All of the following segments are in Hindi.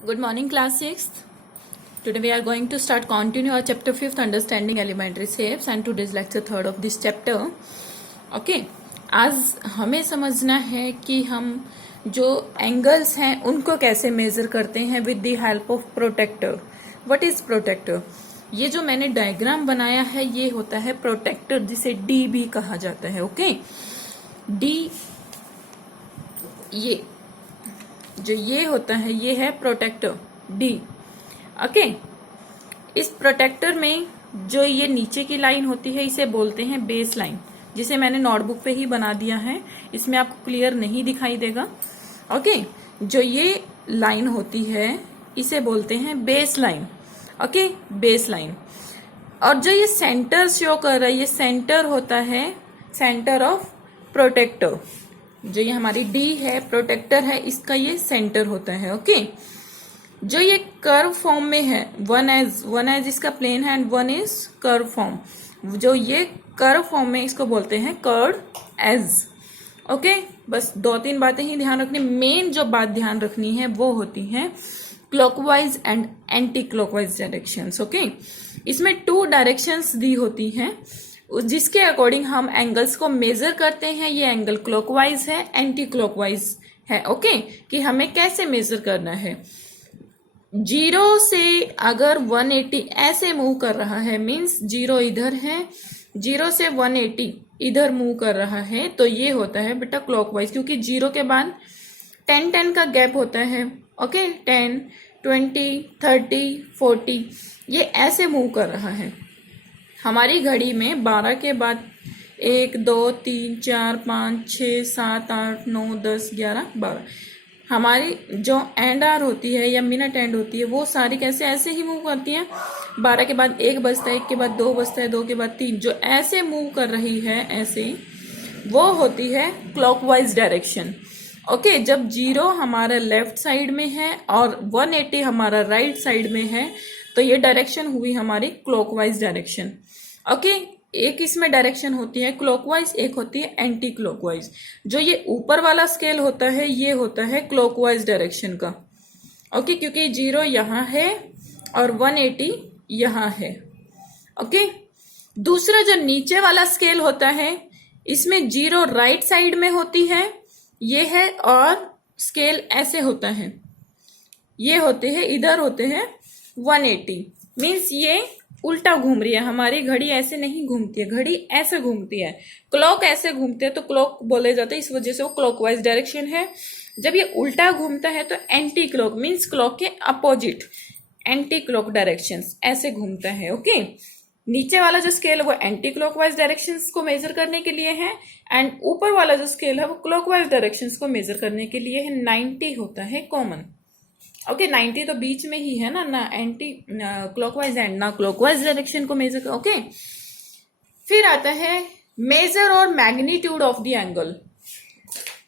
Good morning, class 6th. Today we are going to continue our chapter 5th, understanding elementary shapes, and today's lecture 3rd of this chapter. Okay, आज हमें समझना है कि हम जो एंगल्स हैं उनको कैसे मेजर करते हैं with the help of protractor. What is protractor? ये जो मैंने डायग्राम बनाया है ये होता है प्रोटेक्टर, जिसे डी भी कहा जाता है. ओके, डी ये जो ये होता है ये है प्रोटेक्टर डी. ओके, इस प्रोटेक्टर में जो ये नीचे की लाइन होती है इसे बोलते हैं बेस लाइन, जिसे मैंने नोटबुक पे ही बना दिया है, इसमें आपको क्लियर नहीं दिखाई देगा. ओके, जो ये लाइन होती है इसे बोलते हैं base line. Okay, base line. और जो ये सेंटर शो कर रहा है ये सेंटर होता है सेंटर ऑफ प्रोटेक्टर. जो ये हमारी डी है प्रोटेक्टर है, इसका ये सेंटर होता है. ओके, जो ये कर्व फॉर्म में है, वन एज इसका प्लेन है and one is curve form. जो ये कर्व फॉर्म में इसको बोलते हैं कर्व एज. ओके, बस 2-3 बातें ही ध्यान रखनी. मेन जो बात ध्यान रखनी है वो होती है clockwise and anti clockwise directions. Okay, इसमें 2 डायरेक्शंस दी होती हैं जिसके अकॉर्डिंग हम एंगल्स को मेजर करते हैं. ये एंगल क्लॉकवाइज है, एंटी क्लॉकवाइज है. ओके, कि हमें कैसे मेजर करना है. 0 से अगर 180 ऐसे मूव कर रहा है, मींस 0 इधर है, 0 से 180 इधर मूव कर रहा है, तो ये होता है बेटा क्लॉकवाइज, क्योंकि 0 के बाद 10 का गैप होता है. ओके, 10, 20, 30, 40 ये ऐसे मूव कर रहा है. हमारी घड़ी में 12 के बाद 1, 2, 3, 4, 5, 6, 7, 8, 9, 10, 11, 12 हमारी जो एंड आर होती है या मिनट एंड होती है वो सारी कैसे ऐसे ही मूव करती हैं. 12 के बाद 1 बजता है, 1 के बाद 2 बजता है, 2 के बाद 3, जो ऐसे मूव कर रही है ऐसे, वो होती है क्लॉकवाइज डायरेक्शन. ओके, जब 0 हमारा लेफ्ट साइड में है और 180 हमारा राइट साइड में है तो ये डायरेक्शन हुई हमारी क्लॉकवाइज डायरेक्शन. ओके, एक इसमें डायरेक्शन होती है क्लॉकवाइज, एक होती है एंटी क्लॉकवाइज. जो ये ऊपर वाला स्केल होता है ये होता है क्लॉकवाइज डायरेक्शन का. ओके, क्योंकि 0 यहाँ है और 180 यहाँ है. ओके, दूसरा जो नीचे वाला स्केल होता है इसमें 0 राइट साइड में होती है, ये है, और स्केल ऐसे होता है, ये होते हैं इधर होते हैं 180. मीन्स ये उल्टा घूम रही है. हमारी घड़ी ऐसे नहीं घूमती है, घड़ी ऐसे घूमती है. क्लॉक ऐसे घूमते हैं तो क्लॉक बोले जाते हैं, इस वजह से वो क्लॉकवाइज डायरेक्शन है. जब ये उल्टा घूमता है तो एंटी क्लॉक, मीन्स क्लॉक के अपोजिट, एंटी क्लॉक डायरेक्शन ऐसे घूमता है. ओके, नीचे वाला जो स्केल है वो एंटी क्लॉकवाइज डायरेक्शंस को मेजर करने के लिए है एंड ऊपर वाला जो स्केल है वो क्लॉकवाइज डायरेक्शंस को मेजर करने के लिए है. 90 होता है कॉमन. ओके, 90 तो बीच में ही है ना एंटी क्लॉकवाइज एंड ना क्लॉकवाइज डायरेक्शन को मेजर. ओके, फिर आता है मेजर और मैग्नीट्यूड ऑफ द एंगल.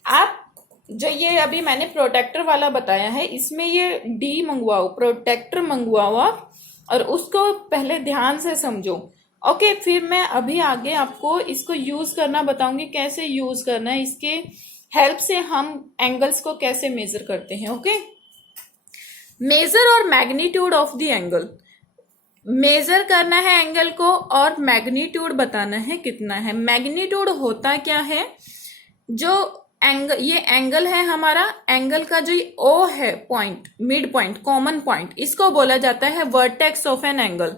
आप जो ये अभी मैंने प्रोटेक्टर वाला बताया है इसमें ये डी मंगवाओ, प्रोटेक्टर मंगवाओ आप, और उसको पहले ध्यान से समझो. ओके, फिर मैं अभी आगे आपको इसको यूज करना बताऊंगी, कैसे यूज करना है, इसके हेल्प से हम एंगल्स को कैसे मेजर करते हैं. ओके, मेजर और magnitude of the angle. Measure करना है एंगल को और मैग्नीट्यूड बताना है कितना है. मैग्नीट्यूड होता क्या है, जो एंगल, ये एंगल है हमारा, एंगल का जो ओ है point, mid point, common point, इसको बोला जाता है vertex of an angle.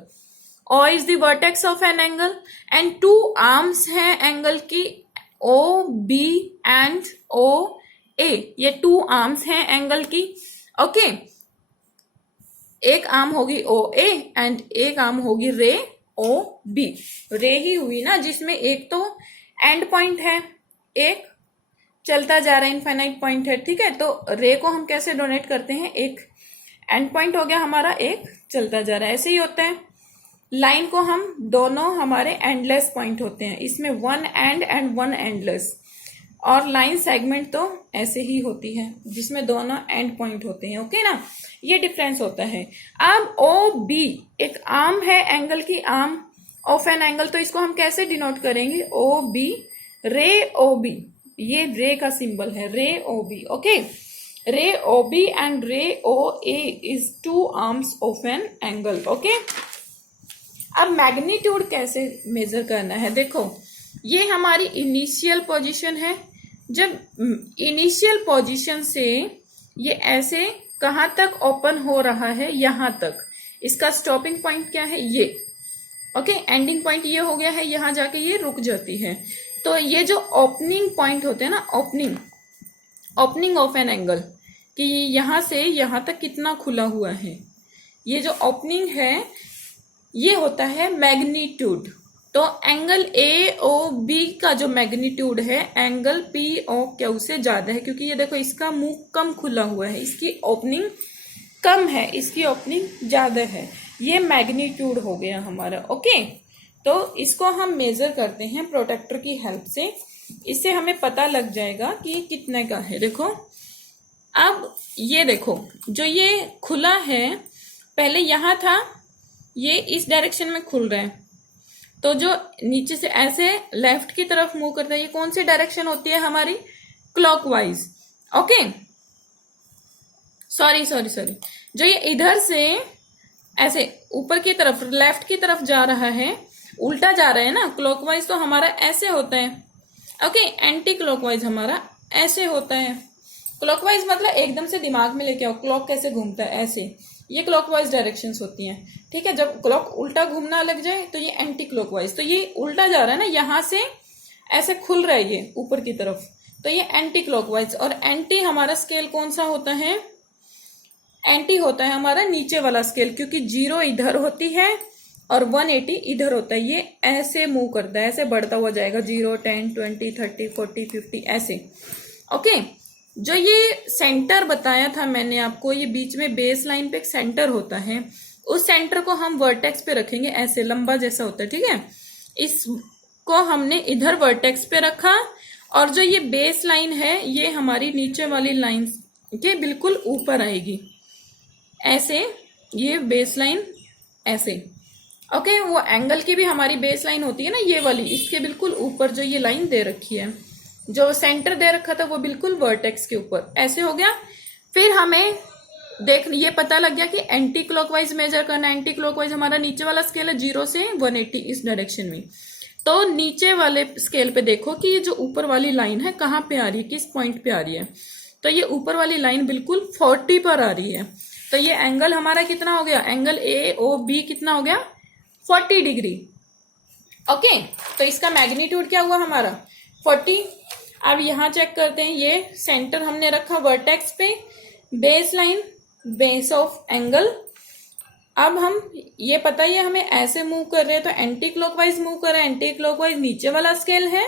O is the vertex of an angle and 2 arms हैं एंगल की, ओ बी एंड ओ ए. ये 2 आर्म्स हैं एंगल की. ओके, एक आर्म होगी ओ ए एंड एक आर्म होगी रे ओ बी. रे ही हुई ना, जिसमें एक तो एंड पॉइंट है, एक चलता जा रहा है इनफाइनाइट पॉइंट है. ठीक है, तो रे को हम कैसे डोनेट करते हैं, एक एंड पॉइंट हो गया हमारा, एक चलता जा रहा है. ऐसे ही होता है. लाइन को हम दोनों हमारे एंडलेस पॉइंट होते हैं, इसमें 1 एंड 1 एंडलेस. और लाइन सेगमेंट तो ऐसे ही होती है जिसमें दोनों एंड पॉइंट होते हैं. ओके ना, ये डिफरेंस होता है. अब ओ बी एक आर्म है एंगल की, आर्म ऑफ एन एंगल, तो इसको हम कैसे डिनोट करेंगे, ओ बी, रे ओ बी. ये रे का सिंबल है, रे ओ बी. ओके, रे OB and रे OA is two arms of an angle. Okay. अब मैग्नीट्यूड कैसे मेजर करना है, देखो ये हमारी इनिशियल पोजीशन है। जब इनिशियल पोजीशन से ये ऐसे कहाँ तक ओपन हो रहा है, यहां तक, इसका स्टॉपिंग पॉइंट क्या है, ये ओके, एंडिंग पॉइंट ये हो गया है, यहां जाके ये रुक जाती है। तो ये जो ओपनिंग पॉइंट होते हैं ना, ओपनिंग ऑफ एन एंगल, कि यहां से यहां तक कितना खुला हुआ है, ये जो ओपनिंग है ये होता है मैग्नीट्यूड। तो एंगल AOB का जो मैग्नीट्यूड है एंगल POQ से ज्यादा है, क्योंकि ये देखो इसका मुंह कम खुला हुआ है, इसकी ओपनिंग कम है, इसकी ओपनिंग ज्यादा है, ये मैग्नीट्यूड हो गया हमारा। ओके, तो इसको हम मेजर करते हैं प्रोटेक्टर की हेल्प से, इससे हमें पता लग जाएगा कि कितने का है। देखो अब ये देखो जो ये खुला है, पहले यहां था, ये इस डायरेक्शन में खुल रहा है, तो जो नीचे से ऐसे लेफ्ट की तरफ मूव करता है, ये कौन सी डायरेक्शन होती है हमारी, क्लॉकवाइज। ओके, सॉरी, जो ये इधर से ऐसे ऊपर की तरफ लेफ्ट की तरफ जा रहा है, उल्टा जा रहा है ना, क्लॉकवाइज तो हमारा ऐसे होता है। ओके, एंटी क्लॉकवाइज हमारा ऐसे होता है। क्लॉकवाइज मतलब एकदम से दिमाग में लेके आओ, क्लॉक कैसे घूमता है, ऐसे, ये क्लॉकवाइज डायरेक्शंस होती हैं। ठीक है, जब क्लॉक उल्टा घूमना लग जाए तो ये एंटी क्लॉकवाइज, तो ये उल्टा जा रहा है ना, यहां से ऐसे खुल रहा है ये ऊपर की तरफ, तो ये एंटी क्लॉकवाइज। और एंटी हमारा स्केल कौन सा होता है, एंटी होता है हमारा नीचे वाला स्केल, क्योंकि 0 इधर होती है और 180 इधर होता है, ये ऐसे मूव करता है, ऐसे बढ़ता हुआ जाएगा, 0, 10, 20, 30, 40, 50 ऐसे। ओके, जो ये सेंटर बताया था मैंने आपको, ये बीच में बेस लाइन पे एक सेंटर होता है, उस सेंटर को हम वर्टेक्स पे रखेंगे, ऐसे लंबा जैसा होता है। ठीक है, इसको हमने इधर वर्टेक्स पे रखा, और जो ये बेस लाइन है ये हमारी नीचे वाली लाइन के बिल्कुल ऊपर आएगी, ऐसे, ये बेस लाइन ऐसे। ओके, वो एंगल की भी हमारी बेस लाइन होती है ना, ये वाली, इसके बिल्कुल ऊपर जो ये लाइन दे रखी है, जो सेंटर दे रखा था वो बिल्कुल वर्टेक्स के ऊपर ऐसे हो गया। फिर हमें ये पता लग गया कि एंटी क्लॉकवाइज मेजर करना है। एंटी क्लॉकवाइज हमारा नीचे वाला स्केल है, 0 से 180 इस डायरेक्शन में। तो नीचे वाले स्केल पे देखो कि ये जो ऊपर वाली लाइन है कहाँ पे आ रही है, किस पॉइंट पे आ रही है, तो ये ऊपर वाली लाइन बिल्कुल 40 पर आ रही है। तो ये एंगल हमारा कितना हो गया, एंगल AOB कितना हो गया, 40 डिग्री। ओके, तो इसका मैग्नीट्यूड क्या हुआ हमारा, 40। अब यहां चेक करते हैं, ये सेंटर हमने रखा वर्टेक्स पे, base line, base of angle. अब हम ये पता ही है हमें ऐसे मूव कर रहे हैं, तो एंटी क्लॉकवाइज मूव कर रहे हैं, एंटी क्लॉकवाइज नीचे वाला स्केल है।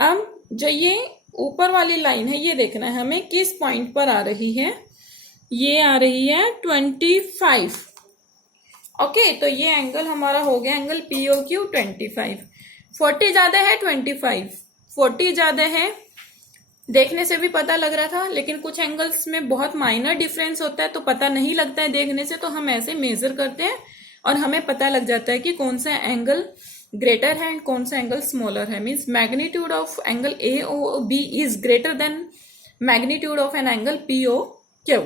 अब जो ये ऊपर वाली लाइन है, ये देखना है हमें किस पॉइंट पर आ रही है, ये आ रही है 25। ओके, तो ये एंगल हमारा हो गया एंगल POQ 25। 40 ज्यादा है, 25, 40 ज्यादा है, देखने से भी पता लग रहा था, लेकिन कुछ एंगल्स में बहुत माइनर डिफरेंस होता है, तो पता नहीं लगता है देखने से, तो हम ऐसे मेजर करते हैं और हमें पता लग जाता है कि कौन सा एंगल ग्रेटर है एंड कौन सा एंगल स्मॉलर है। Means magnitude of angle AOB is greater than magnitude of an angle POQ।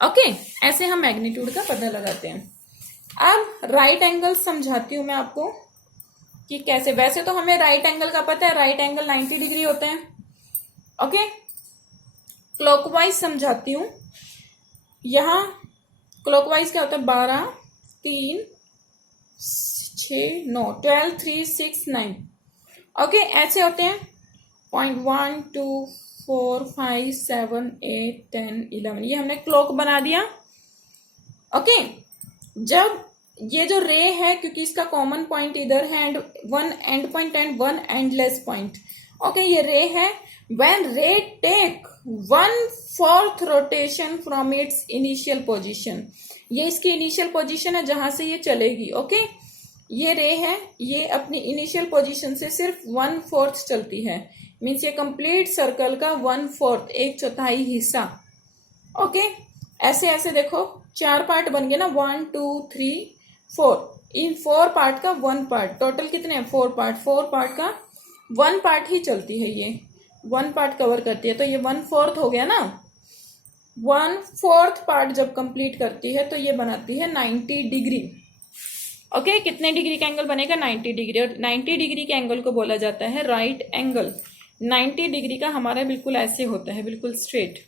Okay, ऐसे हम मैग्नीट्यूड का पता लगाते हैं। अब राइट एंगल समझाती हूं मैं आपको कि कैसे। वैसे तो हमें राइट एंगल का पता है, राइट एंगल 90 डिग्री होते हैं। ओके, क्लॉकवाइज समझाती हूं। यहां क्लॉकवाइज क्या होता है, 12, 3, 6, 9, 12, 3, 6, 9। ओके, ऐसे होते हैं, 1, 2, 4, 5, 7, 8, 10, 11, ये हमने क्लॉक बना दिया। ओके, जब ये जो रे है, क्योंकि इसका कॉमन पॉइंट इधर है, and 1 and point and 1 endless point. Okay, ये रे है। When ray take 1/4 rotation from its initial position, ये इसकी इनिशियल पोजिशन है जहां से ये चलेगी। ओके, ये रे है, ये अपनी इनिशियल पोजिशन से सिर्फ 1/4 चलती है। मीन्स ये कंप्लीट सर्कल का 1/4, 1/4 हिस्सा। ओके, ऐसे ऐसे देखो 4 पार्ट बन गए ना, 1, 2, 3, 4। इन 4 पार्ट का 1 पार्ट, टोटल कितने हैं, 4 पार्ट। 4 पार्ट का 1 पार्ट ही चलती है, ये 1 पार्ट कवर करती है, तो ये 1/4 हो गया ना। 1/4 पार्ट जब कंप्लीट करती है तो ये बनाती है 90 डिग्री। ओके, कितने डिग्री का एंगल बनेगा? 90 डिग्री। और 90 डिग्री के एंगल को बोला जाता है राइट एंगल। 90 डिग्री का हमारा बिल्कुल ऐसे होता है, बिल्कुल स्ट्रेट।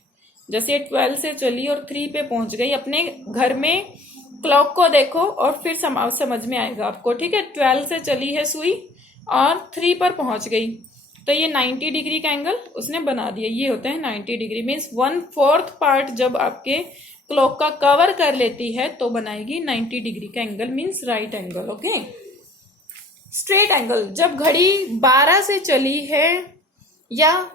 जैसे 12 से चली और 3 पे पहुंच गई, अपने घर में क्लॉक को देखो और फिर समझ में आएगा आपको, ठीक है। 12 से चली है सुई और 3 पर पहुंच गई, तो ये 90 डिग्री का एंगल उसने बना दिया। ये होता है 90 डिग्री। मीन्स 1/4 पार्ट जब आपके क्लॉक का कवर कर लेती है तो बनाएगी 90 डिग्री का angle, means right angle. Okay, straight angle, जब घड़ी 12 से चली है या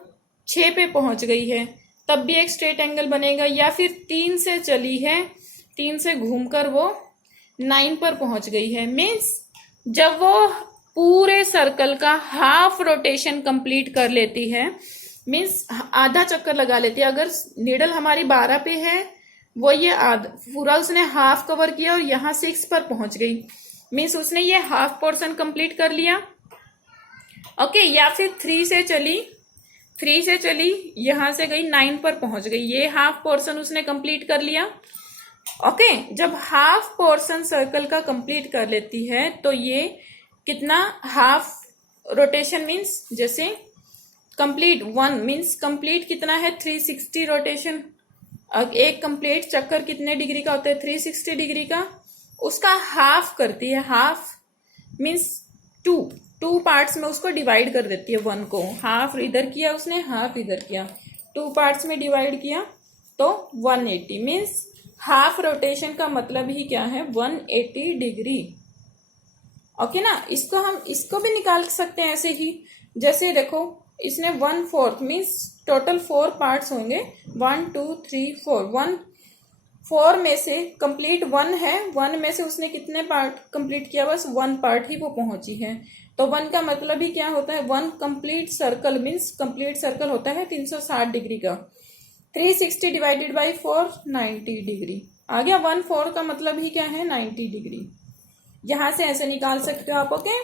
6 पे पहुंच गई है तब भी एक स्ट्रेट एंगल बनेगा, या फिर 3 से चली है, 3 से घूमकर वो 9 पर पहुंच गई है। मीन्स जब वो पूरे सर्कल का हाफ रोटेशन कंप्लीट कर लेती है, मीन्स आधा चक्कर लगा लेती है। अगर नीडल हमारी 12 पे है, वो ये आधा पूरा उसने हाफ कवर किया और यहाँ 6 पर पहुंच गई, मीन्स उसने ये हाफ पोर्शन कंप्लीट कर लिया। ओके, या फिर 3 से चली यहां से गई 9 पर पहुंच गई, ये हाफ पोर्शन उसने कंप्लीट कर लिया। ओके, जब हाफ पोर्शन सर्कल का कंप्लीट कर लेती है तो ये कितना हाफ रोटेशन, मीन्स जैसे कंप्लीट 1 मीन्स कंप्लीट कितना है 360 रोटेशन। एक कंप्लीट चक्कर कितने डिग्री का होता है? 360 डिग्री का। उसका हाफ करती है, हाफ मीन्स 2 पार्ट्स में उसको डिवाइड कर देती है 1 को। हाफ इधर किया उसने, हाफ इधर किया, 2 पार्ट्स में डिवाइड किया तो 180। मीन्स हाफ रोटेशन का मतलब ही क्या है? 180 डिग्री। ओके ना, इसको भी निकाल सकते हैं ऐसे ही। जैसे देखो, इसने 1/4 मीन्स टोटल 4 पार्ट्स होंगे, 1 2 3 4। 4 में से कंप्लीट 1 है, 1 में से उसने कितने पार्ट कंप्लीट किया? बस 1 पार्ट ही वो पहुंची है। तो 1 का मतलब ही क्या होता है? 1 complete circle, means complete circle होता है 360 डिग्री का। 360 डिवाइडेड बाई 4 90 डिग्री आ गया। 1/4 का मतलब ही क्या है? 90 डिग्री। यहां से ऐसे निकाल सकते हो आप। ओके,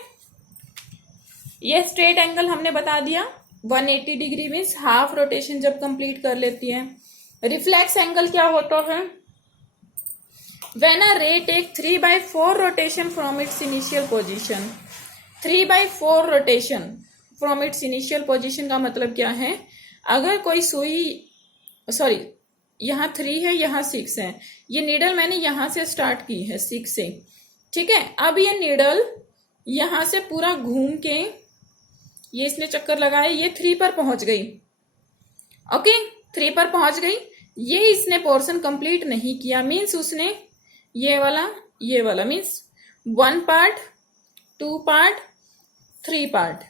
ये स्ट्रेट एंगल हमने बता दिया। 180 डिग्री मीन्स हाफ रोटेशन जब कंप्लीट कर लेती है। रिफ्लेक्स एंगल क्या होता है? When a ray take 3/4 rotation from its initial position. 3/4 rotation from its initial position का मतलब क्या है? अगर कोई सुई, सॉरी यहाँ 3 है, यहाँ 6 है, ये नीडल मैंने यहां से स्टार्ट की है 6 से, ठीक है। अब ये नीडल यहां से पूरा घूम के ये इसने चक्कर लगाया, ये 3 पर पहुंच गई। ओके, 3 पर पहुंच गई, ये इसने पोर्शन कंप्लीट नहीं किया। मीन्स उसने ये वाला means 1 part 2 part 3 part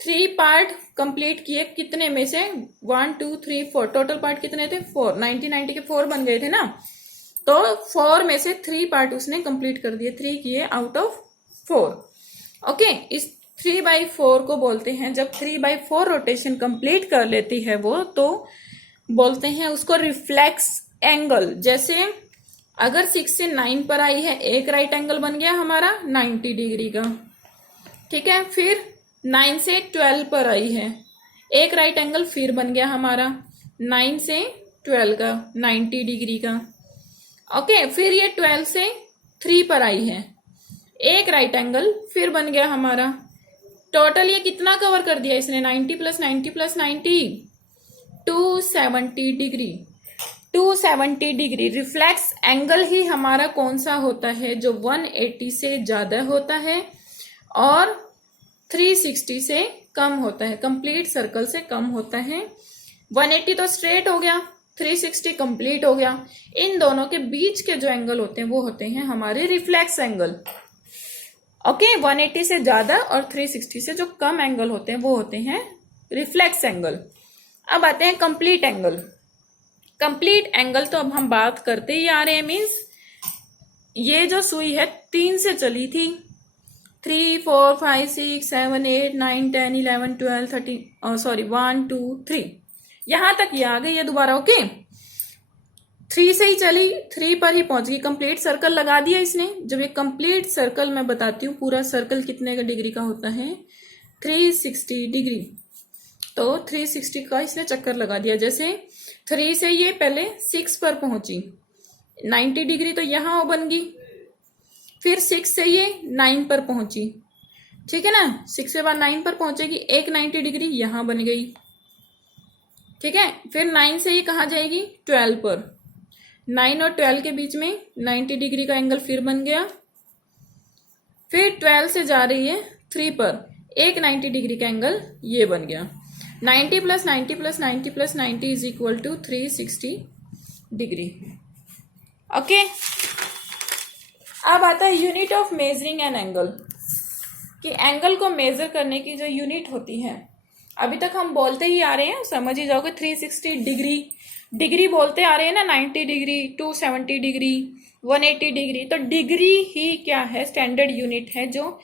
3 part complete किए। कितने में से? 1 2 3 4। टोटल पार्ट कितने थे? 4। 90 के 4 बन गए थे ना, तो 4 में से 3 पार्ट उसने कंप्लीट कर दिए। 3 किए आउट ऑफ 4। ओके, इस 3/4 को बोलते हैं, जब 3/4 रोटेशन कंप्लीट कर लेती है वो, तो बोलते हैं उसको रिफ्लेक्स एंगल। जैसे अगर 6 से 9 पर आई है, एक राइट एंगल बन गया हमारा 90 डिग्री का, ठीक है। फिर 9 से 12 पर आई है, एक राइट एंगल फिर बन गया हमारा 9 से 12 का 90 डिग्री का। ओके, फिर ये 12 से 3 पर आई है, एक राइट एंगल फिर बन गया हमारा। टोटल ये कितना कवर कर दिया इसने? 90 + 90 + 90 270 डिग्री। 270 डिग्री रिफ्लेक्स एंगल ही हमारा कौन सा होता है? जो 180 से ज्यादा होता है और 360 से कम होता है, कंप्लीट सर्कल से कम होता है। 180 तो स्ट्रेट हो गया, 360 कंप्लीट हो गया। इन दोनों के बीच के जो एंगल होते हैं वो होते हैं हमारे रिफ्लेक्स एंगल। ओके, 180 से ज्यादा और 360 से जो कम एंगल होते हैं वो होते हैं रिफ्लेक्स एंगल। अब आते हैं कंप्लीट एंगल। कंप्लीट एंगल तो अब हम बात करते ही आ रहे हैं। मीन्स ये जो सुई है 3 से चली थी, 3 4 5 6 7 8 9 10 11 12 13 सॉरी 1 2 3 यहां तक ये आ गई है दोबारा। ओके, 3 से ही चली, 3 पर ही पहुंच गई, कंप्लीट सर्कल लगा दिया इसने। जब ये कंप्लीट सर्कल मैं बताती हूँ, पूरा सर्कल कितने का डिग्री का होता है? 360 डिग्री। तो 360 का इसने चक्कर लगा दिया। जैसे 3 से ये पहले 6 पर पहुंची, 90 डिग्री तो यहां बन गई। फिर 6 से ये 9 पर पहुंची, ठीक है ना, 6 के बाद 9 पर पहुंचेगी, एक 90 डिग्री यहां बन गई, ठीक है। फिर 9 से ये कहाँ जाएगी, 12 पर, 9 और 12 के बीच में 90 डिग्री का एंगल फिर बन गया। फिर 12 से जा रही है 3 पर, एक 90 डिग्री का एंगल ये बन गया। 90 plus 90 plus 90 plus 90 is equal to 360 degree. Okay, अब आता है unit of measuring an angle, कि एंगल को मेजर करने की जो यूनिट होती है, अभी तक हम बोलते ही आ रहे हैं, समझ ही जाओगे, 360 डिग्री, डिग्री बोलते आ रहे हैं ना, 90 डिग्री, 270 डिग्री, 180 डिग्री। तो डिग्री ही क्या है, स्टैंडर्ड यूनिट है जो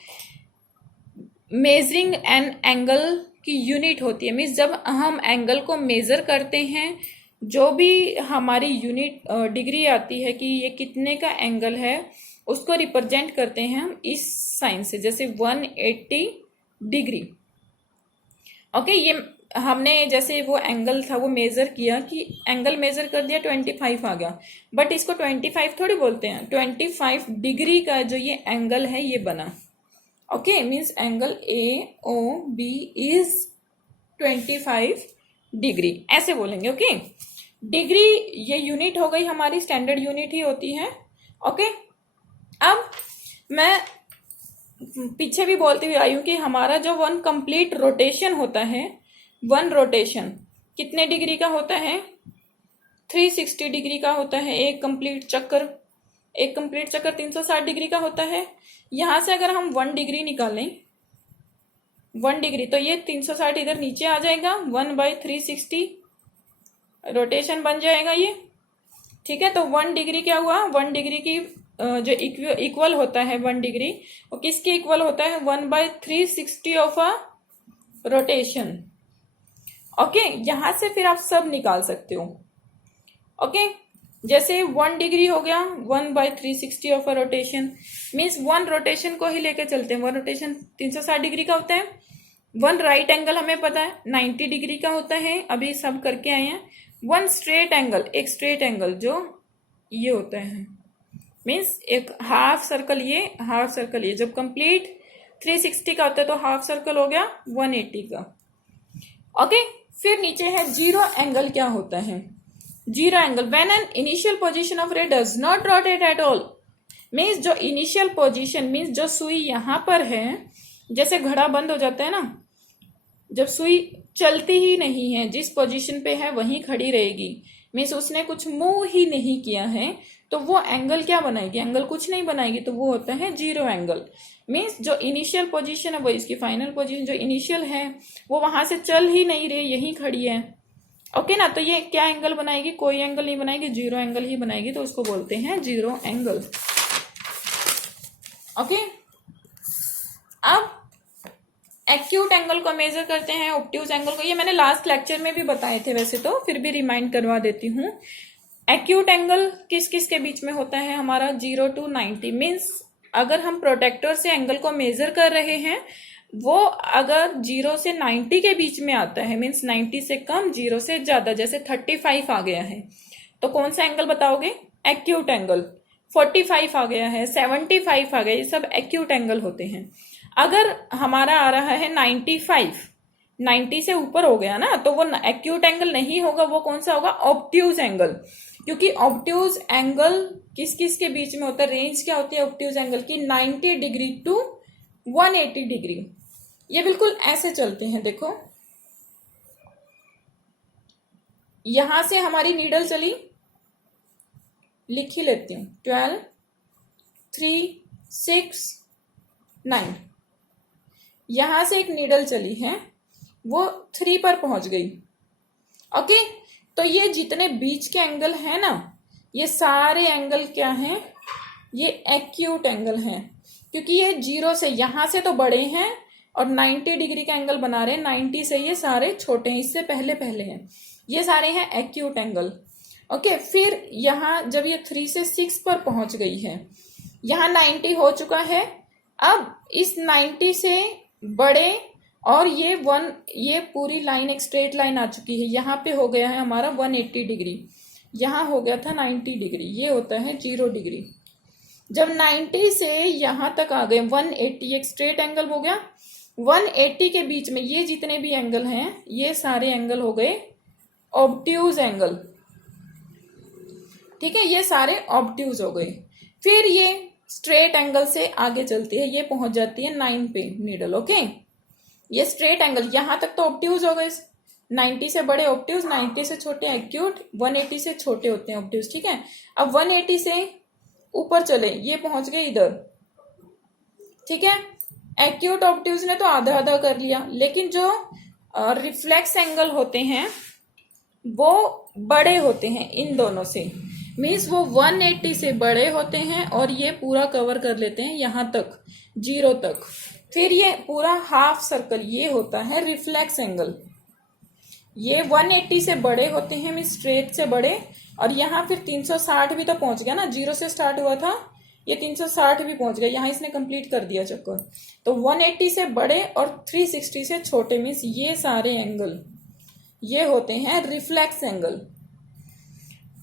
मेजरिंग एन एंगल की यूनिट होती है। मीन्स जब हम एंगल को मेजर करते हैं, जो भी हमारी यूनिट डिग्री आती है कि ये कितने का एंगल है, उसको रिप्रेजेंट करते हैं हम इस साइन से, जैसे 180 डिग्री। ओके, ये हमने जैसे वो एंगल था वो मेजर किया, कि एंगल मेजर कर दिया 25 आ गया, बट इसको 25 थोड़ी बोलते हैं, 25 डिग्री का जो ये एंगल है ये बना। Okay, means angle AOB is 25 degree, ऐसे बोलेंगे। ओके, डिग्री ये यूनिट हो गई हमारी, स्टैंडर्ड यूनिट ही होती है। ओके, अब मैं पीछे भी बोलती हुई आई हूं कि हमारा जो वन कंप्लीट रोटेशन होता है, वन रोटेशन कितने डिग्री का होता है, 360 डिग्री का होता है। एक कंप्लीट चक्कर 360 डिग्री का होता है। यहां से अगर हम 1 डिग्री निकालें, 1 डिग्री, तो ये 360 इधर नीचे आ जाएगा, 1/360 रोटेशन बन जाएगा ये, ठीक है। तो 1 डिग्री क्या हुआ, 1 डिग्री की जो इक्वल होता है 1 डिग्री, वो किसके इक्वल होता है, 1/360 ऑफ अ रोटेशन। ओके, यहां से फिर आप सब निकाल सकते हो। ओके, जैसे 1 डिग्री हो गया 1/360 of a rotation, means 1 rotation को ही लेके चलते हैं। 1 रोटेशन 360 डिग्री का होता है। 1 राइट एंगल हमें पता है 90 डिग्री का होता है, अभी सब करके आए हैं। 1 स्ट्रेट एंगल, एक स्ट्रेट एंगल जो ये होता है, मीन्स एक हाफ सर्कल, ये हाफ सर्कल, ये जब कंप्लीट 360 का होता है तो हाफ सर्कल हो गया 180 का। ओके, फिर नीचे है जीरो एंगल। क्या होता है zero angle, when an initial position of रे does not rotate at all, means जो इनिशियल पोजीशन, मीन्स जो सुई यहां पर है, जैसे घड़ा बंद हो जाता है ना, जब सुई चलती ही नहीं है, जिस पोजीशन पे है वहीं खड़ी रहेगी, मीन्स उसने कुछ मूव ही नहीं किया है, तो वो एंगल क्या बनाएगी, एंगल कुछ नहीं बनाएगी, तो वो होता है जीरो एंगल। मीन्स जो इनिशियल पोजीशन है वो इसकी फाइनल पोजीशन, जो इनिशियल है वो वहां से चल ही नहीं रही, यहीं खड़ी है। ओके ना, तो ये क्या एंगल बनाएगी, कोई एंगल नहीं बनाएगी, जीरो एंगल ही बनाएगी, तो उसको बोलते हैं जीरो एंगल। ओके, अब एक्यूट एंगल को मेजर करते हैं, ऑब्ट्यूज एंगल को, ये मैंने लास्ट लेक्चर में भी बताए थे वैसे तो, फिर भी रिमाइंड करवा देती हूँ। एक्यूट एंगल किस किस के बीच में होता है हमारा, 0 to 90, मीन्स अगर हम प्रोटेक्टर से एंगल को मेजर कर रहे हैं, वो अगर 0 से 90 के बीच में आता है, मीन्स 90 से कम 0 से ज्यादा, जैसे 35 आ गया है, तो कौन सा एंगल बताओगे, एक्यूट एंगल। 45 आ गया है, 75 आ गया, ये सब एक्यूट एंगल होते हैं। अगर हमारा आ रहा है 95, 90 से ऊपर हो गया ना, तो वो एक्यूट एंगल नहीं होगा, वो कौन सा होगा, ऑब्ट्यूज एंगल। क्योंकि ऑब्ट्यूज एंगल किस किस के बीच में होता है, रेंज क्या होती है ऑब्ट्यूज एंगल की, 90 डिग्री टू 180 डिग्री। ये बिल्कुल ऐसे चलते हैं, देखो यहां से हमारी नीडल चली, लिख ही लेती हूं, 12, 3, 6, 9, यहां से एक नीडल चली है, वो 3 पर पहुंच गई। ओके, तो ये जितने बीच के एंगल है ना, ये सारे एंगल क्या हैं, ये एक्यूट एंगल हैं, क्योंकि ये 0 से, यहां से तो बड़े हैं और 90 डिग्री का एंगल बना रहे हैं, 90 से ये सारे छोटे हैं, इससे पहले पहले हैं, ये सारे हैं एक्यूट एंगल। ओके, फिर यहां जब ये 3 से 6 पर पहुंच गई है, यहां 90 हो चुका है, अब इस 90 से बड़े और ये पूरी लाइन एक स्ट्रेट लाइन आ चुकी है, यहाँ पे हो गया है हमारा 180 डिग्री, यहाँ हो गया था 90 डिग्री, ये होता है 0 डिग्री। जब 90 से यहाँ तक आ गए 180, एक स्ट्रेट एंगल हो गया। 180 के बीच में ये जितने भी एंगल हैं ये सारे एंगल हो गए ऑब्ट्यूज एंगल, ठीक है, ये सारे ऑब्ट्यूज हो गए। फिर ये स्ट्रेट एंगल से आगे चलती है, ये पहुंच जाती है 9 पे नीडल। ओके, ये स्ट्रेट एंगल यहां तक तो ऑब्ट्यूज हो गए, 90 से बड़े ऑब्ट्यूज, 90 से छोटे एक्यूट, 180 से छोटे होते हैं ऑब्ट्यूज, ठीक है। अब 180 से ऊपर चले, ये पहुंच गए इधर, ठीक है। एक्यूट ऑब्ट्यूज ने तो आधा आधा कर लिया, लेकिन जो रिफ्लेक्स एंगल होते हैं वो बड़े होते हैं इन दोनों से, मीन्स वो 180 से बड़े होते हैं और ये पूरा कवर कर लेते हैं यहां तक 0 तक। फिर ये पूरा हाफ सर्कल ये होता है रिफ्लेक्स एंगल। ये 180 से बड़े होते हैं, मीन्स स्ट्रेट से बड़े, और यहाँ फिर 360 भी तो पहुंच गया ना, 0 से स्टार्ट हुआ था, ये 360 भी पहुंच गया, यहाँ इसने कंप्लीट कर दिया चक्कर। तो 180 से बड़े और 360 से छोटे, मीन्स ये सारे एंगल ये होते हैं रिफ्लेक्स एंगल।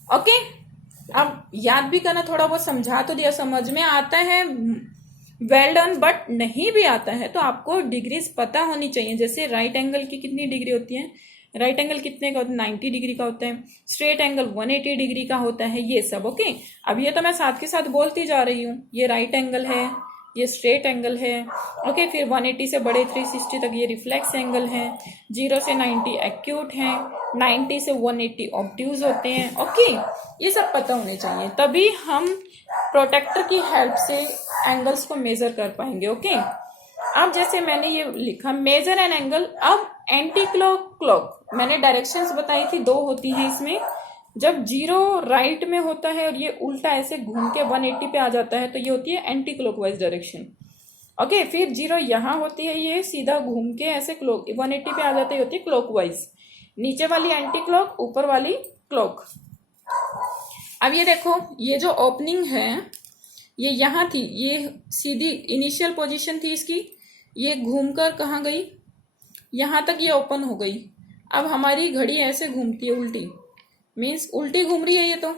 ओके, अब याद भी करना, थोड़ा बहुत समझा तो दिया, समझ में आता है, वेल डन। बट नहीं भी आता है तो आपको डिग्रीज पता होनी चाहिए। जैसे राइट एंगल की कितनी डिग्री होती है, राइट एंगल कितने का होता है, 90 डिग्री का होता है, स्ट्रेट एंगल 180 डिग्री का होता है, ये सब। ओके, अब ये तो मैं साथ के साथ बोलती जा रही हूँ, ये राइट एंगल है, ये स्ट्रेट एंगल है। ओके, फिर 180 से बड़े 360 तक ये रिफ्लेक्स एंगल है, 0 से 90 एक्यूट है, 90 से 180 ऑब्ट्यूज होते हैं। ओके, ये सब पता होने चाहिए, तभी हम प्रोटेक्टर की हेल्प से एंगल्स को मेजर कर पाएंगे। ओके, अब जैसे मैंने ये लिखा मेजर एन एंगल। अब एंटी क्लॉक मैंने डायरेक्शंस बताई थी, 2 होती हैं इसमें। जब 0 राइट में होता है और ये उल्टा ऐसे घूम के 180 पे आ जाता है तो ये होती है एंटी क्लॉकवाइज डायरेक्शन। ओके, फिर 0 यहाँ होती है, ये सीधा घूम के ऐसे 180 पे आ जाती होती है क्लॉकवाइज। नीचे वाली एंटी क्लॉक, ऊपर वाली क्लॉक। अब ये देखो, ये जो ओपनिंग है ये यहाँ थी, ये सीधी इनिशियल पोजीशन थी इसकी, ये घूमकर कहाँ गई, यहाँ तक ये ओपन हो गई। अब हमारी घड़ी ऐसे घूमती है उल्टी, मीन्स उल्टी घूम रही है ये तो,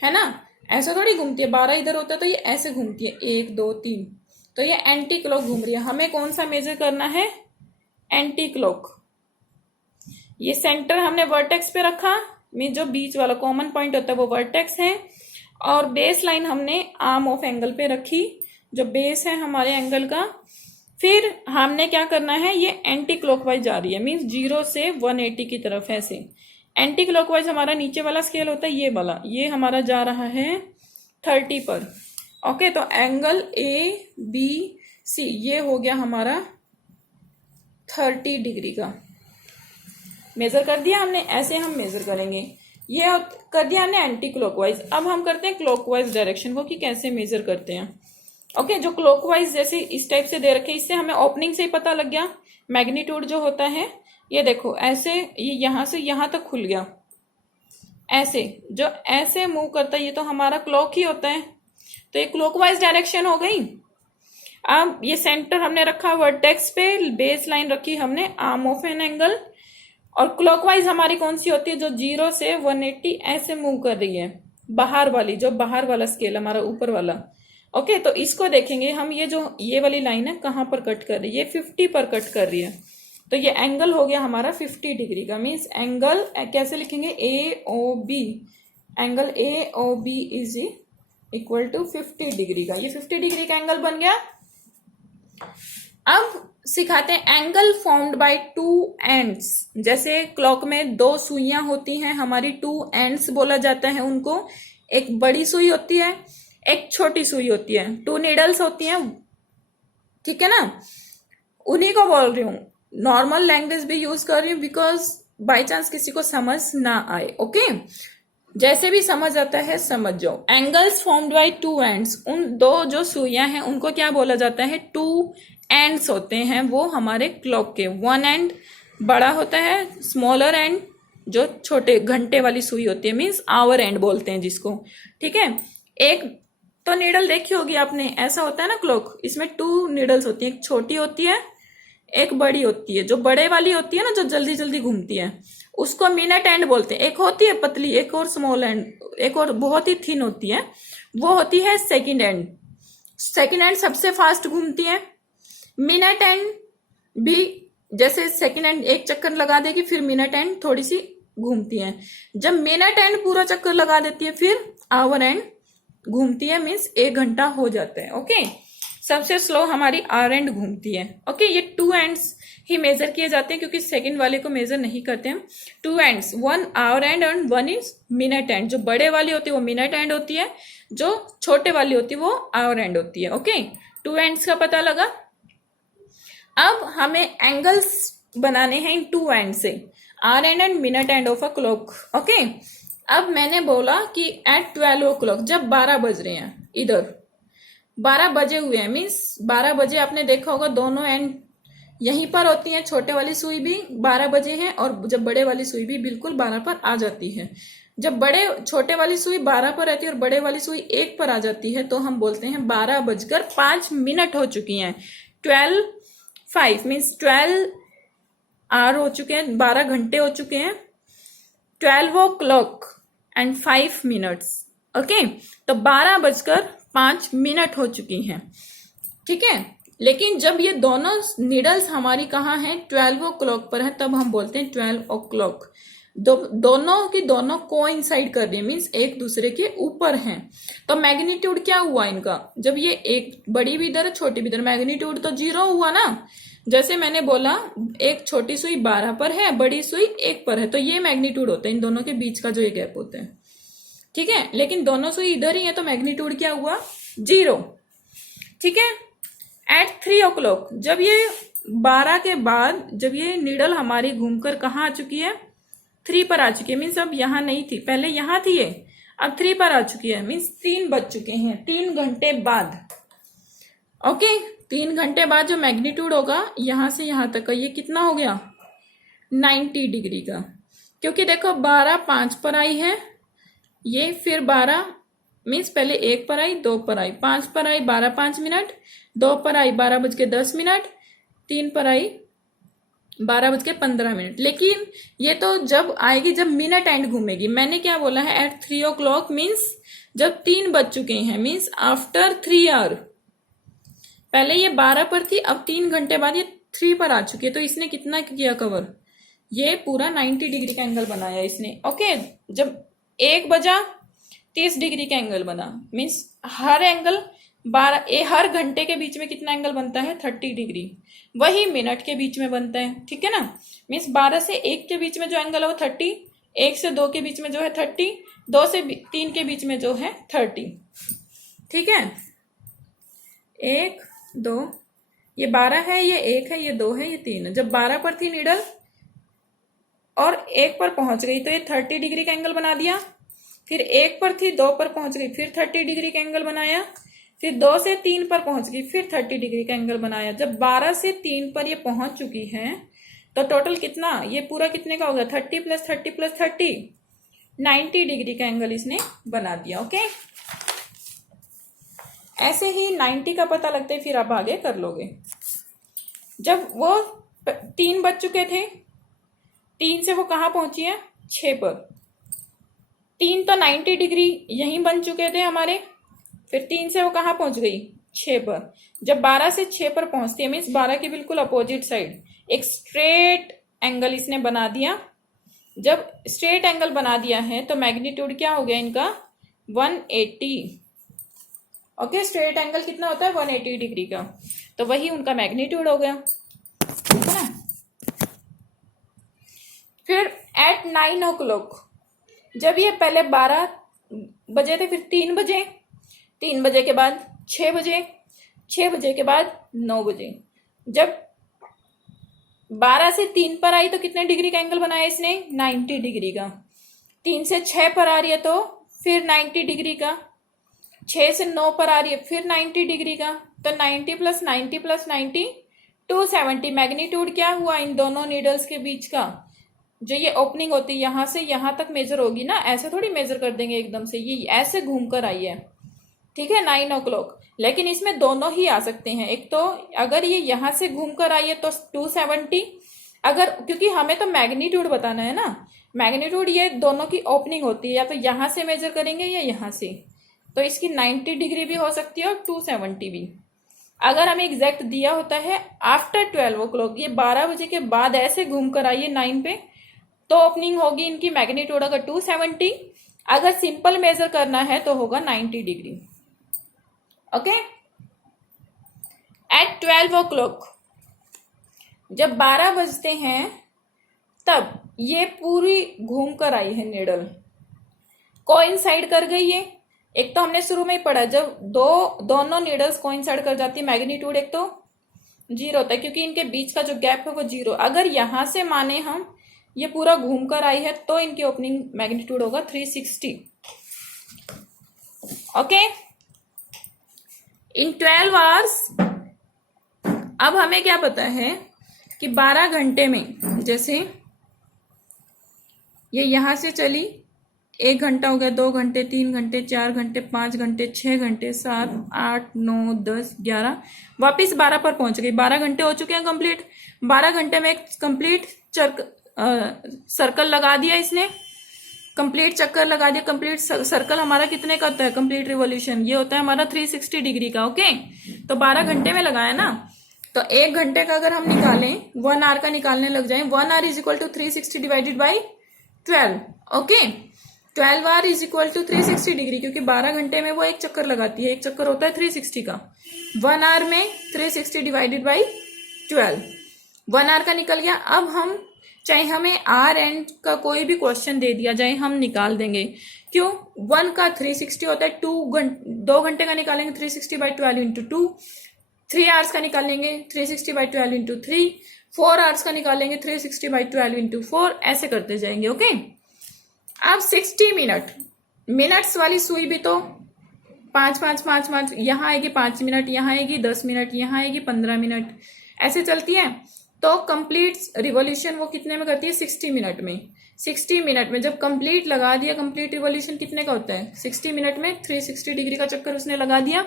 है ना, ऐसा थोड़ी घूमती है, 12 इधर होता है तो ये ऐसे घूमती है, 1 2 3, तो ये एंटी क्लॉक घूम रही है। हमें कौन सा मेजर करना है, एंटी क्लॉक। ये सेंटर हमने वर्टेक्स पे रखा, मीन जो बीच वाला कॉमन पॉइंट होता है वो वर्टेक्स है, और बेस लाइन हमने आर्म ऑफ एंगल पे रखी, जो बेस है हमारे एंगल का। फिर हमने क्या करना है, ये एंटी क्लॉकवाइज जा रही है, मीन्स 0 से 180 की तरफ ऐसे। एंटी क्लॉकवाइज हमारा नीचे वाला स्केल होता है, ये वाला, ये हमारा जा रहा है 30 पर। ओके, तो एंगल ABC ये हो गया हमारा 30 डिग्री का। मेजर कर दिया हमने, ऐसे हम मेजर करेंगे, ये कर दिया हमने एंटी क्लॉकवाइज। अब हम करते हैं क्लॉकवाइज डायरेक्शन को, कि कैसे मेजर करते हैं। ओके, जो क्लॉकवाइज जैसे इस टाइप से दे रखे, इससे हमें ओपनिंग से ही पता लग गया मैग्नीट्यूड जो होता है। ये देखो ऐसे, ये यहां से यहां तक खुल गया, ऐसे जो ऐसे मूव करता है ये तो हमारा क्लॉक ही होता है, तो ये क्लॉकवाइज डायरेक्शन हो गई। अब ये सेंटर हमने रखा वर्टेक्स पे, बेस लाइन रखी हमने आर्म ऑफ एन एंगल, और क्लॉकवाइज हमारी कौन सी होती है, जो 0 से 180 ऐसे मूव कर रही है, बाहर वाली, जो बाहर वाला स्केल हमारा ऊपर वाला। ओके, तो इसको देखेंगे हम, ये जो ये वाली लाइन है कहाँ पर कट कर रही है, ये 50 पर कट कर रही है, तो ये एंगल हो गया हमारा 50 डिग्री का। मीन्स एंगल कैसे लिखेंगे, AOB, angle AOB is equal to 50 degree का। ये 50 डिग्री का एंगल बन गया। अब सिखाते हैं एंगल फॉर्म्ड बाय 2 एंड्स। जैसे क्लॉक में 2 सुइयां होती हैं हमारी, 2 एंड्स बोला जाता है उनको। एक बड़ी सुई होती है, एक छोटी सुई होती है, 2 नीडल्स होती हैं, ठीक है ना, उन्हीं को बोल रही हूँ। नॉर्मल लैंग्वेज भी यूज कर रही हूँ बिकॉज बाई चांस किसी को समझ ना आए। ओके, जैसे भी समझ आता है समझ जाओ। एंगल्स फॉर्म्ड बाय 2 एंड्स, उन 2 जो सुइयां हैं उनको क्या बोला जाता है, 2 एंड्स होते हैं वो हमारे क्लॉक के। 1 एंड बड़ा होता है, स्मॉलर एंड जो छोटे घंटे वाली सुई होती है, मीन्स आवर एंड बोलते हैं जिसको, ठीक है। एक तो नीडल देखी होगी आपने, ऐसा होता है ना क्लॉक, इसमें 2 नीडल्स होती है, एक छोटी होती है एक बड़ी होती है, जो बड़े वाली होती है ना, जो जल्दी जल्दी घूमती है, उसको मिनट एंड बोलते हैं। एक होती है पतली, एक और स्मॉल एंड, एक और बहुत ही थिन होती है, वो होती है सेकंड एंड। सेकंड एंड सबसे फास्ट घूमती है। मिनट एंड भी जैसे सेकंड एंड एक चक्कर लगा देगी, फिर मिनट एंड थोड़ी सी घूमती है। जब मिनट एंड पूरा चक्कर लगा देती है, फिर आवर एंड घूमती है, मीन्स 1 घंटा हो जाता है। ओके, सबसे स्लो हमारी आवर एंड घूमती है। ओके, ये 2 एंड्स ही मेजर किए जाते हैं, क्योंकि सेकंड वाले को मेजर नहीं करते हैं। 2 ends, 1 our and and 1 is minute and. जो बड़े वाली होती है वो मिनट एंड होती है, जो छोटे वाली होती है वो आवर एंड होती है। ओके, 2 एंड्स का पता लगा। अब हमें एंगल्स बनाने हैं इन 2 एंड से, our and and minute and of a clock. Okay, अब मैंने बोला कि एट 12 ओ क्लॉक, जब 12 बज रहे हैं, इधर 12 बजे हुए हैं, मीन्स 12 बजे आपने देखा होगा दोनों एंड यहीं पर होती है। छोटे वाली सुई भी 12 बजे है, और जब बड़े वाली सुई भी बिल्कुल 12 पर आ जाती है। जब छोटे वाली सुई 12 पर रहती है और बड़े वाली सुई 1 पर आ जाती है, तो हम बोलते हैं 12:05 हो चुकी हैं। 12:05 मीन्स 12 आवर हो चुके हैं, 12 घंटे हो चुके हैं। 12 ओ क्लॉक एंड 5 मिनट्स। ओके, तो 12:05 हो चुकी हैं। ठीक है, लेकिन जब ये दोनों नीडल्स हमारी कहाँ हैं, 12 ओ क्लॉक पर है, तब हम बोलते हैं 12 ओ क्लॉक। दोनों की दोनों कोइंसाइड कर रही है, मीन्स एक दूसरे के ऊपर हैं। तो मैग्नीट्यूड क्या हुआ इनका, जब ये एक बड़ी भी इधर है छोटी भी इधर, मैग्नीट्यूड तो 0 हुआ ना। जैसे मैंने बोला, एक छोटी सुई 12 पर है, बड़ी सुई 1 पर है, तो ये मैग्नीट्यूड होता है, इन दोनों के बीच का जो ये गैप होता है। ठीक है, लेकिन दोनों सुई इधर ही है, तो मैग्नीट्यूड क्या हुआ, 0। ठीक है, एट 3 ओ क्लॉक, जब ये 12 के बाद, जब ये नीडल हमारी घूमकर कहाँ आ चुकी है, 3 पर आ चुकी है। मीन्स अब यहां नहीं थी, पहले यहां थी ये, अब 3 पर आ चुकी है, मीन्स 3 बज चुके हैं, 3 घंटे बाद। ओके, 3 घंटे बाद जो मैग्नीट्यूड होगा यहां से यहां तक का, ये कितना हो गया, 90 डिग्री का। क्योंकि देखो 12:05 पर आई है ये, फिर 12 मीन्स पहले 1 पर आई, 2 पर आई, 5 पर आई 12:05, 2 पर आई 12:10, 3 पर आई 12:15। लेकिन ये तो जब आएगी जब मिनट एंड घूमेगी। मैंने क्या बोला है, एट 3 ओ क्लॉक मीन्स जब 3 बज चुके हैं, मीन्स आफ्टर 3 आवर। पहले ये 12 पर थी, अब 3 घंटे बाद ये 3 पर आ चुकी है। तो इसने कितना किया कवर, ये पूरा 90 डिग्री का एंगल बनाया इसने। ओके, जब 1 बजा 30 डिग्री का एंगल बना, मीन्स हर एंगल हर घंटे के बीच में कितना एंगल बनता है, 30 डिग्री। वही मिनट के बीच में बनता है। ठीक है ना, मीन्स 12 से 1 के बीच में जो एंगल है वो 30, 1 से 2 के बीच में जो है 30, 2 से 3 के बीच में जो है 30। ठीक है, 1 2, ये 12 है, ये 1 है, ये 2 है, ये 3 है। जब 12 पर थी नीडल और 1 पर पहुंच गई, तो ये 30 डिग्री का एंगल बना दिया। फिर 1 पर थी, 2 पर पहुंच गई, फिर 30 डिग्री का एंगल बनाया। फिर 2 से 3 पर पहुंच गई, फिर 30 डिग्री का एंगल बनाया। जब 12 से 3 पर ये पहुंच चुकी है, तो टोटल कितना, ये पूरा कितने का हो गया, 30 + 30 + 30, 90 डिग्री का एंगल इसने बना दिया। ओके, ऐसे ही 90 का पता लगते फिर आप आगे कर लोगे। जब वो 3 बज चुके थे, 3 से वो कहाँ पहुंची है, 6 पर। 3 तो 90 डिग्री यहीं बन चुके थे हमारे, फिर 3 से वो कहाँ पहुंच गई, 6 पर। जब 12 से 6 पर पहुंचती है, मीन्स 12 के बिल्कुल अपोजिट साइड एक स्ट्रेट एंगल इसने बना दिया। जब स्ट्रेट एंगल बना दिया है, तो मैग्नीट्यूड क्या हो गया इनका, 180। ओके, स्ट्रेट एंगल कितना होता है, 180 डिग्री का, तो वही उनका मैग्नीट्यूड हो गया। ठीक है ना। फिर एट 9 ओ क्लॉक, जब ये पहले 12 बजे थे, फिर 3 बजे, 3 बजे के बाद 6 बजे, 6 बजे के बाद 9 बजे। जब 12 से 3 पर आई, तो कितने डिग्री का एंगल बनाया इसने, 90 डिग्री का। 3 से 6 पर आ रही है, तो फिर 90 डिग्री का। 6 से 9 पर आ रही है, फिर 90 डिग्री का। तो 90 + 90 + 90, 270। मैग्नीट्यूड क्या हुआ इन दोनों नीडल्स के बीच का, जो ये ओपनिंग होती है यहां से यहां तक मेजर होगी ना, ऐसे थोड़ी मेजर कर देंगे एकदम से, ये ऐसे घूम कर आई है। ठीक है, 9 ओ क्लॉक। लेकिन इसमें दोनों ही आ सकते हैं। एक तो अगर ये यहां से घूम कर आई है तो 270, अगर, क्योंकि हमें तो मैग्नीट्यूड बताना है ना, मैग्नीट्यूड ये दोनों की ओपनिंग होती है, या तो यहां से मेजर करेंगे या यहां से, तो इसकी 90 डिग्री भी हो सकती है और 270 भी। अगर हमें एग्जैक्ट दिया होता है आफ्टर 12 o'clock, ये 12 बजे के बाद ऐसे घूम कर आइए 9 पे, तो ओपनिंग होगी इनकी मैग्नीट्यूड अगर 270, अगर सिंपल मेजर करना है तो होगा 90 डिग्री। ओके, एट 12 o'clock, जब 12 बजते हैं तब ये पूरी घूम कर आई है निडल, कोइंसाइड कर गई है। एक तो हमने शुरू में ही पढ़ा, जब दोनों नीडल्स कोइंसाइड कर जाती है मैग्नीट्यूड एक तो 0 होता है, क्योंकि इनके बीच का जो गैप है वो 0। अगर यहां से माने हम ये पूरा घूम कर आई है तो इनकी ओपनिंग मैग्नीट्यूड होगा 360। ओके, इन 12 आवर्स, अब हमें क्या पता है कि 12 घंटे में, जैसे ये यहां से चली, 1 घंटा हो गया, 2 घंटे, 3 घंटे, 4 घंटे, 5 घंटे, 6 घंटे, 7, 8, 9, 10, 11, वापिस 12 पर पहुंच गई। 12 घंटे हो चुके हैं कंप्लीट। 12 घंटे में एक कंप्लीट सर्कल लगा दिया इसने, कंप्लीट चक्कर लगा दिया। कंप्लीट सर्कल हमारा कितने का होता है, कंप्लीट रिवॉल्यूशन ये होता है हमारा 360 डिग्री का। ओके, तो 12 घंटे में लगाया ना, तो 1 घंटे का अगर हम निकालें, 1 आवर का निकालने लग जाए, 1 hour is equal to 360 divided by 12। Okay, 12 hour is equal to 360 degree, क्योंकि 12 घंटे में वो एक चक्कर लगाती है, एक चक्कर होता है 360 का। 1 आवर में 360 डिवाइडेड बाई 12, 1 आवर का निकल गया। अब हम चाहे हमें आर एंड का कोई भी क्वेश्चन दे दिया जाए, हम निकाल देंगे। क्यों, 1 का 360 होता है, 2 घंटे का निकालेंगे 360 बाई 12 इंटू 2, 3 आवर्स का निकालेंगे 360 बाई 12 इंटू 3, 4 आवर्स का निकालेंगे 360 बाई 12 इंटू 4, ऐसे करते जाएंगे। ओके, अब 60 मिनट्स वाली सुई भी तो 5 5 5 5, यहाँ आएगी 5 मिनट, यहाँ आएगी 10 मिनट, यहाँ आएगी 15 मिनट, ऐसे चलती है। तो कंप्लीट रिवॉल्यूशन वो कितने में करती है, 60 मिनट में। 60 मिनट में जब कंप्लीट लगा दिया, कंप्लीट रिवॉल्यूशन कितने का होता है, 60 मिनट में 360 डिग्री का चक्कर उसने लगा दिया।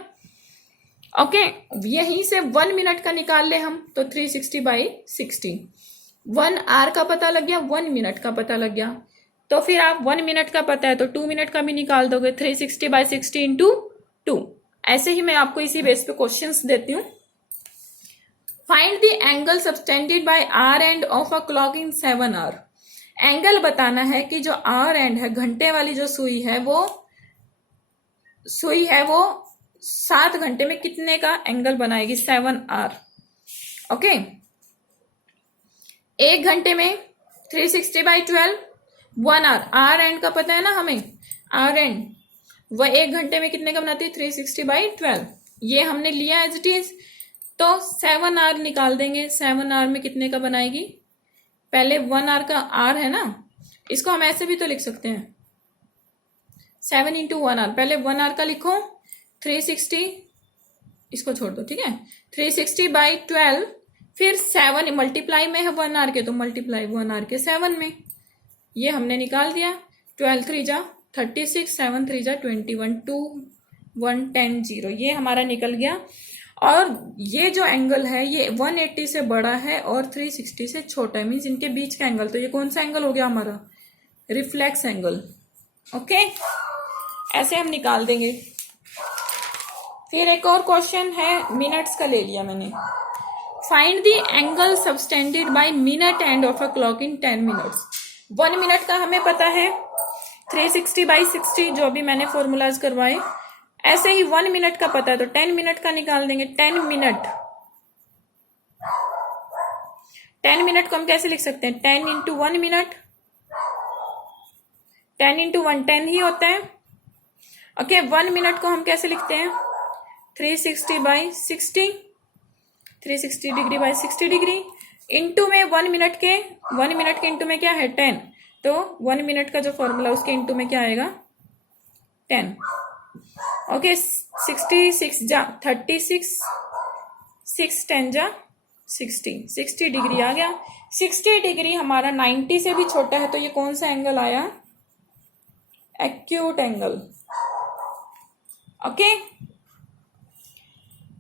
ओके, यहीं से 1 मिनट का निकाल ले हम, तो 360 बाई 60, 1 आवर का पता लग गया, 1 मिनट का पता लग गया। तो फिर आप 1 मिनट का पता है तो 2 मिनट का भी निकाल दोगे, 360 बाई 60 इंटू 2। ऐसे ही मैं आपको इसी बेस पे क्वेश्चंस देती हूँ। Find the angle subtended by hour hand of a clock in 7 hour. Angle बताना है कि जो आर एंड है, घंटे वाली जो सुई है वो 7 घंटे में कितने का एंगल बनाएगी, 7 आवर। ओके, 1 घंटे में 360 बाई 12, 1 आवर। आर एंड का पता है ना हमें, आर एंड वह 1 घंटे में कितने का बनाती है, 360 बाई 12। ये हमने लिया एज इट इज, तो 7 आवर निकाल देंगे। 7 आवर में कितने का बनाएगी, पहले 1 आवर का आर है ना, इसको हम ऐसे भी तो लिख सकते हैं, 7 इंटू 1 आवर। पहले 1 आवर का लिखो, 360, इसको छोड़ दो, ठीक है, 360 बाई 12, फिर 7 मल्टीप्लाई में है 1 आवर के, तो मल्टीप्लाई 1 आवर के 7 में, ये हमने निकाल दिया। 12 3 जा 36, 7 3 जा 21, 2 1 10 0, ये हमारा निकल गया। और ये जो एंगल है ये 180 से बड़ा है और 360 से छोटा है, मीन्स इनके बीच का एंगल। तो ये कौन सा एंगल हो गया हमारा, रिफ्लेक्स एंगल। ओके, ऐसे हम निकाल देंगे। फिर एक और क्वेश्चन है, मिनट्स का ले लिया मैंने। Find the angle subtended by minute and of a clock in 10 minutes. 1 minute का हमें पता है 360 बाई 60, जो भी मैंने फॉर्मूलाज करवाए। ऐसे ही 1 मिनट का पता है तो 10 मिनट का निकाल देंगे। 10 मिनट को हम कैसे लिख सकते हैं, 10 इंटू 1 मिनट, 10 इंटू 1 10 ही होता है। ओके, 1 मिनट को हम कैसे लिखते हैं, 360 by 60, 360 degree by 60 degree, into में 1 मिनट के इंटू में क्या है 10, तो 1 मिनट का जो फॉर्मूला उसके इंटू में क्या आएगा 10। ओके, 66 जा 36, 6 10 जा 60 डिग्री आ गया। 60 डिग्री हमारा 90 से भी छोटा है, तो ये कौन सा एंगल आया, एक्यूट एंगल। ओके,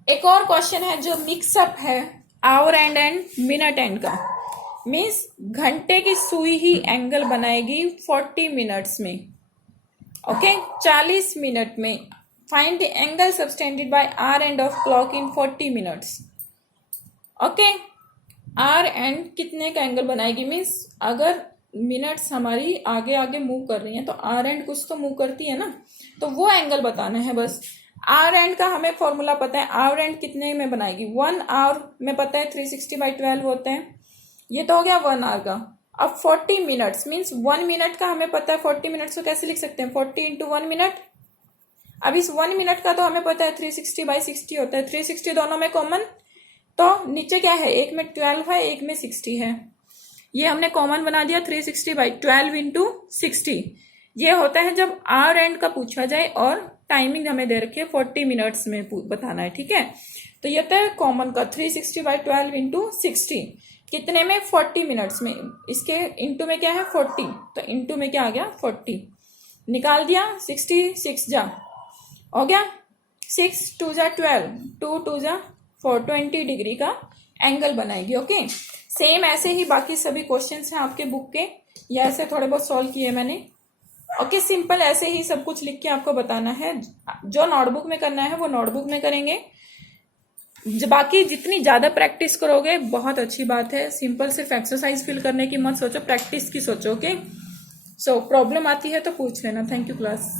एक और क्वेश्चन है जो मिक्सअप है आवर एंड मिनट एंड का। मीन्स घंटे की सुई ही एंगल बनाएगी 40 मिनट्स में। ओके 40 मिनट में। Find the angle subtended by hour hand of clock in 40 minutes. Okay hour hand कितने का एंगल बनाएगी? मीन्स अगर मिनट्स हमारी आगे आगे मूव कर रही हैं तो आर एंड कुछ तो मूव करती है ना, तो वो एंगल बताना है बस। आर एंड का हमें फॉर्मूला पता है, आर एंड कितने में बनाएगी? 1 आवर में पता है 360/12 होते हैं, ये तो हो गया 1 आवर का। अब 40 मिनट्स मीन्स 1 मिनट का हमें पता है, 40 मिनट्स को कैसे लिख सकते हैं? 40 इंटू 1 मिनट। अब इस 1 मिनट का तो हमें पता है 360/60 होता है, 360 दोनों में कॉमन, तो नीचे क्या है? एक में 12 है, एक में 60 है, ये हमने कॉमन बना दिया 360/12 इंटू 60। ये होता है जब आर एंड का पूछा जाए और टाइमिंग हमें दे रखी है 40 मिनट्स में बताना है, ठीक है। तो ये तो है कॉमन का 360/12 इंटू 60 कितने में? 40 मिनट्स में। इसके इंटू में क्या है? 40, तो इंटू में क्या आ गया? 40 निकाल दिया, 66 जा हो गया, 6 2 जा 12, 2 2 जा 420 डिग्री का एंगल बनाएगी। ओके सेम ऐसे ही बाकी सभी क्वेश्चंस हैं आपके बुक के, या ऐसे थोड़े बहुत सॉल्व किए मैंने। ओके सिंपल ऐसे ही सब कुछ लिख के आपको बताना है। जो नोटबुक में करना है वो नोटबुक में करेंगे, बाकी जितनी ज्यादा प्रैक्टिस करोगे बहुत अच्छी बात है। सिंपल सिर्फ एक्सरसाइज फिल करने की मत सोचो, प्रैक्टिस की सोचो। ओके सो प्रॉब्लम आती है तो पूछ लेना। Thank you class.